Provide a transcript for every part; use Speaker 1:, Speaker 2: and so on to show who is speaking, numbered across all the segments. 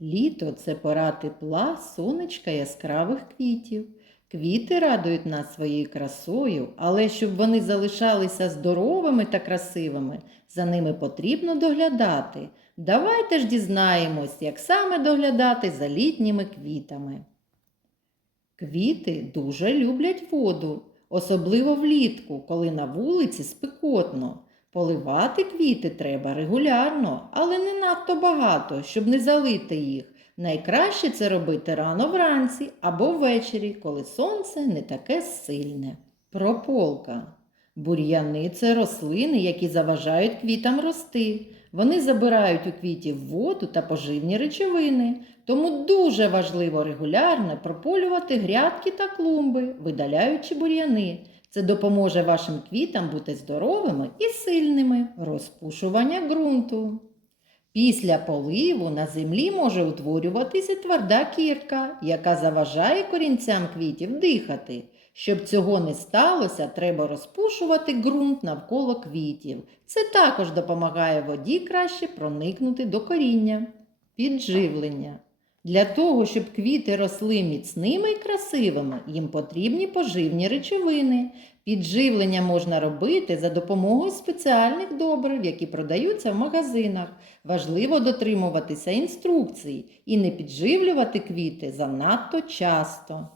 Speaker 1: Літо це пора тепла, сонечка яскравих квітів. Квіти радують нас своєю красою, але щоб вони залишалися здоровими та красивими, за ними потрібно доглядати. Давайте ж дізнаємось, як саме доглядати за літніми квітами. Квіти дуже люблять воду, особливо влітку, коли на вулиці спекотно. Поливати квіти треба регулярно, але не надто багато, щоб не залити їх. Найкраще це робити рано вранці або ввечері, коли сонце не таке сильне. Прополка. Бур'яни це рослини, які заважають квітам рости. Вони забирають у квітів воду та поживні речовини, тому дуже важливо регулярно прополювати грядки та клумби, видаляючи бур'яни. Це допоможе вашим квітам бути здоровими і сильними. Розпушування ґрунту. Після поливу на землі може утворюватися тверда кірка, яка заважає корінцям квітів дихати. Щоб цього не сталося, треба розпушувати ґрунт навколо квітів. Це також допомагає воді краще проникнути до коріння. Підживлення. Для того, щоб квіти росли міцними і красивими, їм потрібні поживні речовини. Підживлення можна робити за допомогою спеціальних добрив, які продаються в магазинах. Важливо дотримуватися інструкцій і не підживлювати квіти занадто часто.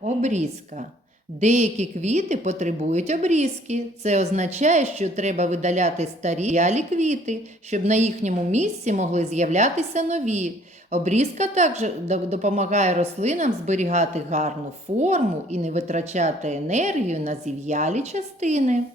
Speaker 1: Обрізка. Деякі квіти потребують обрізки. Це означає, що треба видаляти старі ялі квіти, щоб на їхньому місці могли з'являтися нові. Обрізка також допомагає рослинам зберігати гарну форму і не витрачати енергію на зів'ялі частини.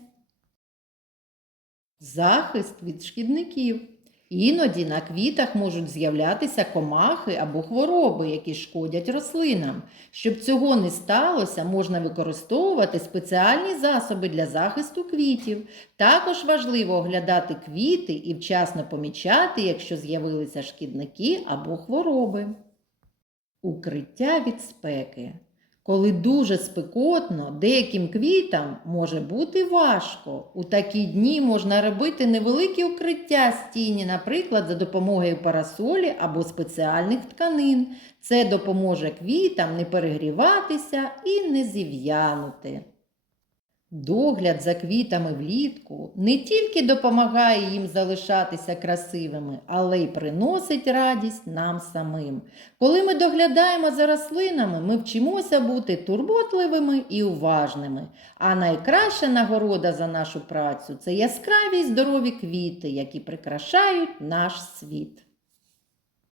Speaker 1: Захист від шкідників. Іноді на квітах можуть з'являтися комахи або хвороби, які шкодять рослинам. Щоб цього не сталося, можна використовувати спеціальні засоби для захисту квітів. Також важливо оглядати квіти і вчасно помічати, якщо з'явилися шкідники або хвороби. Укриття від спеки. Коли дуже спекотно, деяким квітам може бути важко. У такі дні можна робити невеликі укриття з тіні, наприклад, за допомогою парасолі або спеціальних тканин. Це допоможе квітам не перегріватися і не зів'янути. Догляд за квітами влітку не тільки допомагає їм залишатися красивими, але й приносить радість нам самим. Коли ми доглядаємо за рослинами, ми вчимося бути турботливими і уважними. А найкраща нагорода за нашу працю це яскраві й здорові квіти, які прикрашають наш світ.